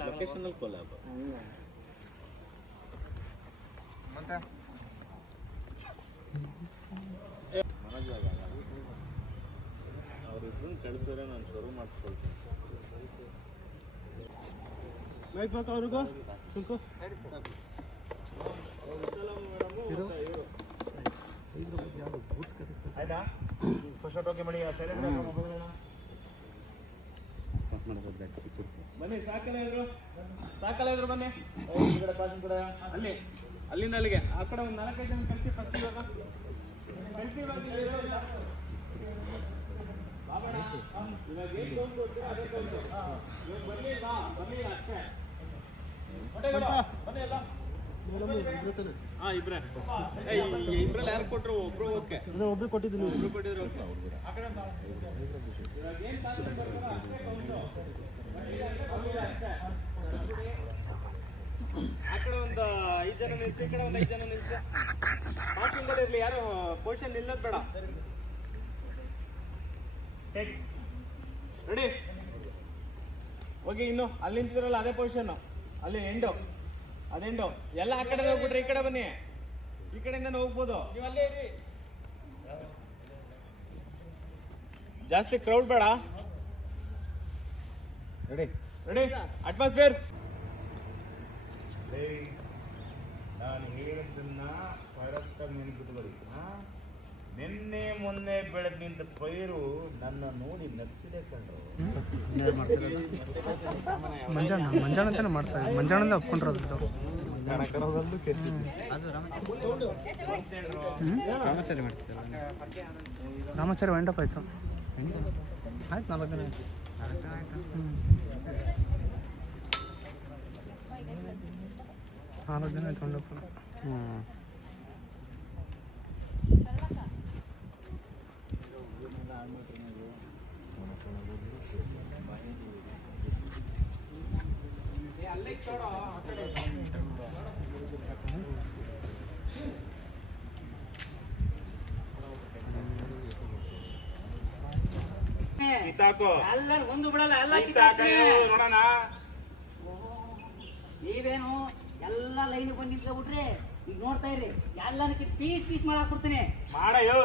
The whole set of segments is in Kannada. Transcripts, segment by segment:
ಲೊಕೇಶನಲ್ ಕೊಲಾಬ್ ಮತ್ತೆ ಅವ್ರಿಬ್ರು ಕಳಿಸಿದ್ರೆ ನಾನು ಶುರು ಮಾಡಿಸ್ಕೊಳ್ತೀನಿ. ಲೈಕ್ ಬೇಕು ಅವ್ರಿಗೂ ಸುಲ್ಕು ಆಯ್ತಾ ಫಸ್ಟ್ ಓಕೆ ಮಾಡಿ ಬನ್ನಿ ಸಾಕಲ್ಲ ಇದ್ರು ಬನ್ನಿ ಅಲ್ಲಿ ಅಲ್ಲಿಂದ ಅಲ್ಲಿಗೆ ಆ ಕಡೆ ಒಂದು 4-5 ಜನ ಕಳಿಸಿ ಫಸ್ಟ್ ಇವಾಗ ಕಳಿಸಿ ಇಬ್ರಲ್ಲಿ ಯಾರು ಕೊಟ್ರು ಒಬ್ರು ಓಕೆ ಒಬ್ರು ಕೊಟ್ಟಿದ್ರು ಆ ಕಡೆ ಒಂದು 5 ಜನ ನಿಲ್ಸಿ, ಈ ಕಡೆ ಒಂದು 5 ಜನ ನಿಲ್ಸಿ. ಪಾರ್ಕಿಂಗ್ ಕಡೆ ಇರ್ಲಿ, ಯಾರು ಪೊಸಿಷನ್ ನಿಲ್ಲೋದು ಬೇಡ. ರೆಡಿ ಹೋಗಿ. ಇನ್ನು ಅಲ್ಲಿ ನಿಂತಿದ್ರಲ್ಲ ಅದೇ ಪೊಸಿಷನ್, ಅಲ್ಲಿ ಎಂಡು, ಅದೆಂಡು ಎಲ್ಲ ಆ ಕಡೆ ಹೋಗ್ಬಿಟ್ರೆ ಈ ಕಡೆ ಬನ್ನಿ, ಈ ಕಡೆಯಿಂದ ಹೋಗ್ಬೋದು. ನೀವು ಅಲ್ಲೇ ಇರಿ, ಜಾಸ್ತಿ ಕ್ರೌಡ್ ಬೇಡ. Ready ready atmosphere. ನಾನು ಹೇಳಿದ್ದನ್ನ ಕರೆಕ್ಟಾಗಿ ನೆನಪಿಟ್ಕೊಳ್ಳಿ. ನಿನ್ನೆ ಮೊನ್ನೆ ಬೆಳೆದ್ ನಿಂತ ಪೈರು ನನ್ನ ನೋಡಿ ನಗ್ತಿದೆ ಕಂಡ್ರು. ಮಂಜಾಣ ಅಂತಾನೆ ಮಾಡ್ತಾರೆ, ಮಂಜಾಣಂದ ಒಪ್ಕೊಂಡ್ರದು. ರಾಮಾಚಾರ್ಯ ವೆಂಡಪ್ಪ ಆಯ್ತು ಆಯ್ತು 4 ದಿನ ಆಯ್ತು. 4 ದಿನ ಆಯ್ತು ವೆಂಡಪ್ಪ. ಎಲ್ಲರೂ ಒಂದು ಬಿಡಲ್ಲ, ಎಲ್ಲ ನೋಡೋಣ. ನೀವೇನು ಎಲ್ಲ ಲೈನ್ ಬಂದು ನಿಂತ್ಕೊಂಡ್ಬಿಟ್ರೆ ಈಗ ನೋಡ್ತಾ ಇರ್ರಿ, ಎಲ್ಲಾನು ಪೀಸ್ ಪೀಸ್ ಮಾಡಾಕ್ ಕೊಡ್ತೀನಿ. ಮಾಡಯ್ಯೋ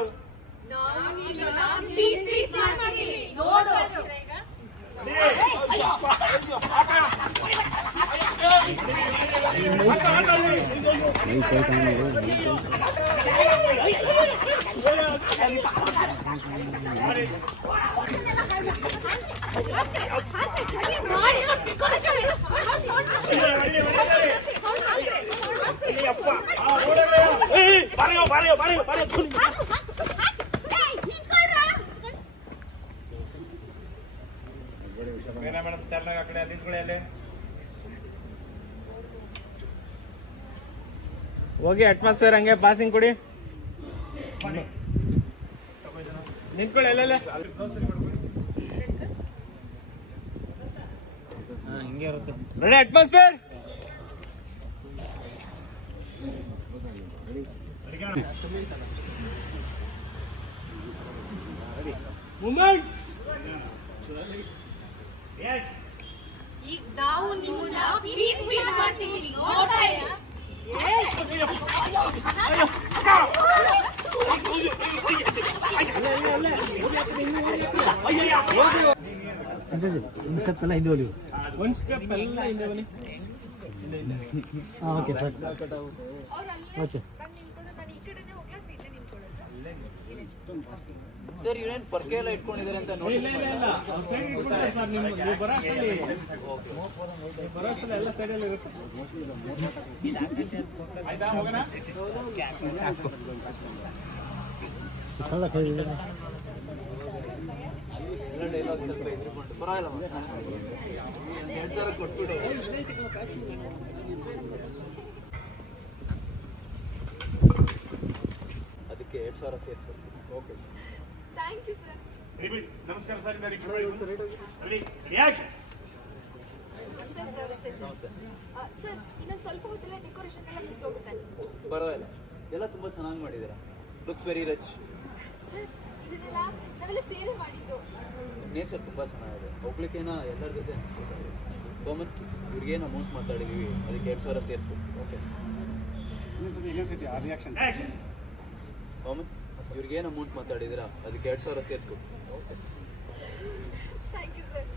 ಮೇಡಮ್ ಆ ಕಡೆ ನಿಂತ್ಕೊಳ್ಳಿ, ಅಲ್ಲೇ ಹೋಗಿ. ಅಟ್ಮಾಸ್ಫಿಯರ್ ಹಂಗೆ ಪಾಸಿಂಗ್ ಕೊಡಿ, ನಿಂತ್ಕೊಳ್ಳಿ ಅಲ್ಲೇ. ಹಿಂಗೆ ಇರುತ್ತೆ. Ready atmosphere. ಮೂಮೆಂಟ್ಸ್. ಈಗ ನಾವು ನಿಮ್ಮನ್ನ ಪೀಸ್ ಪೀಸ್ ಮಾಡ್ತೀವಿ, ನೋಡ್ತಾ ಇರಿ. ಒಂದು ಸ್ಟೆಪ್ ಎಲ್ಲ ಹಿಂದೆ ಹೋಗಿ, ಒಂದು ಸ್ಟೆಪ್ ಎಲ್ಲ ಹಿಂದೆ ಬನ್ನಿ. ಓಕೆ ಸರ್, ಓಕೆ ಸರ್ ಇವ್ರೇನು ಪರ್ಕೆ ಎಲ್ಲ ಇಟ್ಕೊಂಡಿದ್ದಾರೆ ಅಂತ ನೋಡಿ. ಇಲ್ಲ ಸೈಡ್ ಇಟ್ಕೊಳ್ತಾರೆ ಸರ್. ನೀವು ಬರೋ ಅಷ್ಟರಲ್ಲಿ ಎಲ್ಲ ಸೈಡಲ್ಲಿ ಇರುತ್ತೆ. ಆಯ್ತಾ, ಹೋಗೋಣ. ಪರವಾಗಿಲ್ಲ, 2,000 ಕೊಟ್ಬಿಡಿ. ಅದಕ್ಕೆ 2,000 ಸೇರಿಸ್ಬೇಕು. Okay, thank you sir. ನಮಸ್ಕಾರ ಸರ್. ಸರ್ ಇನ್ನೊಂದು ಸ್ವಲ್ಪ ಹೊತ್ತಲ್ಲ ಡೆಕೋರೇಷನ್ ಎಲ್ಲ ಮುಗಿದೋಗುತ್ತೆ. ಪರವಾಗಿಲ್ಲ, ಎಲ್ಲ ತುಂಬಾ ಚೆನ್ನಾಗಿ ಮಾಡಿದ್ದೀರಾ. Looks very rich. ಸರ್ ಇದು ಇದನ್ನೆಲ್ಲ ನಾವೆಲ್ಲ ಸೇರಿ ಮಾಡಿದ್ದು. ನೇಚರ್ ತುಂಬ ಚೆನ್ನಾಗಿದೆ. ಹೋಗ್ಲಿಕ್ಕೇನ ಎಲ್ಲರ ಜೊತೆ ಅನ್ಸ್ಕೊತಾರೆ. ಗೋಮನ್ ಇವ್ರಿಗೇನು ಅಮೌಂಟ್ ಮಾತಾಡಿದ್ದೀವಿ, ಅದಕ್ಕೆ 2,000 ಸೇರಿಸ್ಬೇಕು. ಓಕೆ ಗೋಮನ್ ಇವ್ರಿಗೇನು ಅಮೌಂಟ್ ಮಾತಾಡಿದ್ದೀರಾ, ಅದಕ್ಕೆ 2,000 ಸೇರಿಸ್ಬೇಕು. Okay thank you sir.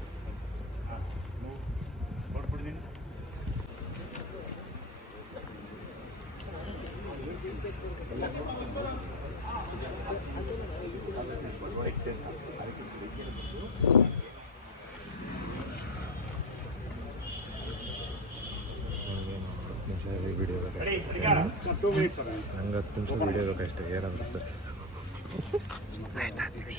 Video ನಂಗೆ 10 ನಿಮಿಷ ವಿಡಿಯೋ ಬೇಕಷ್ಟೇ. ಏನಾದರೂ ಸರ್ ಆಯ್ತು 10 ನಿಮಿಷ